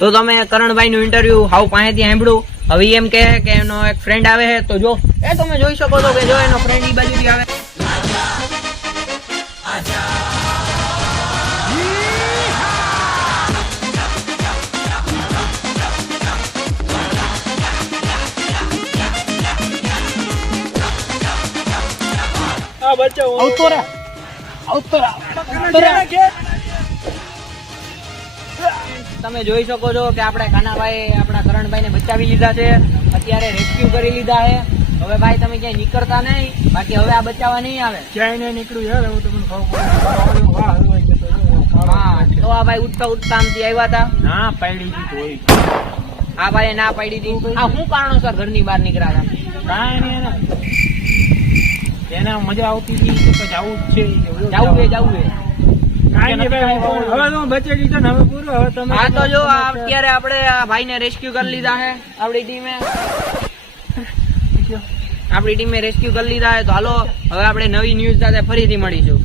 તો તમે કરણભાઈ નું ઇન્ટરવ્યુ હાવ પાસેથી સાંભળ્યું. હવે એમ કહે કે એનો એક ફ્રેન્ડ આવે છે, તો જો એ તમે જોઈ શકો છો કે જો એનો ફ્રેન્ડ ઈ બાજુથી આવે. તમે જોઈ શકો છો કે આપણે કાનાભાઈ આપણા કરણભાઈ ને બચાવી લીધા છે, અત્યારે રેસ્ક્યુ કરી લીધા છે. હવે ભાઈ તમે ક્યાંય નીકળતા નહીં, બાકી હવે આ બચાવવા નહીં આવે. ક્યાંય નીકળ્યું યાર, હું તમને હા, તો આ ભાઈ ઉઠતા ઉઠતા આમથી આવ્યા હતા. ના પાડી દીધું હોય. આ ભાઈ ના પાડી દીધી. આ શું કારણોસર ઘરની બહાર નીકળ્યા હતા? કાંઈ નહીં એને મજા આવતી હતી તો જવું જ છે. જવું એ કાંઈ નહીં ભાઈ, હવે તો બચે લીધો ને, હવે પૂરું. હવે તમે હા તો જો અત્યારે આપણે આ ભાઈને રેસ્ક્યુ કરી લીધા છે આપણી ટીમે રેસ્ક્યુ કરી લીધા છે. તો હાલો હવે આપણે નવી ન્યૂઝ સાથે ફરીથી મળીશું.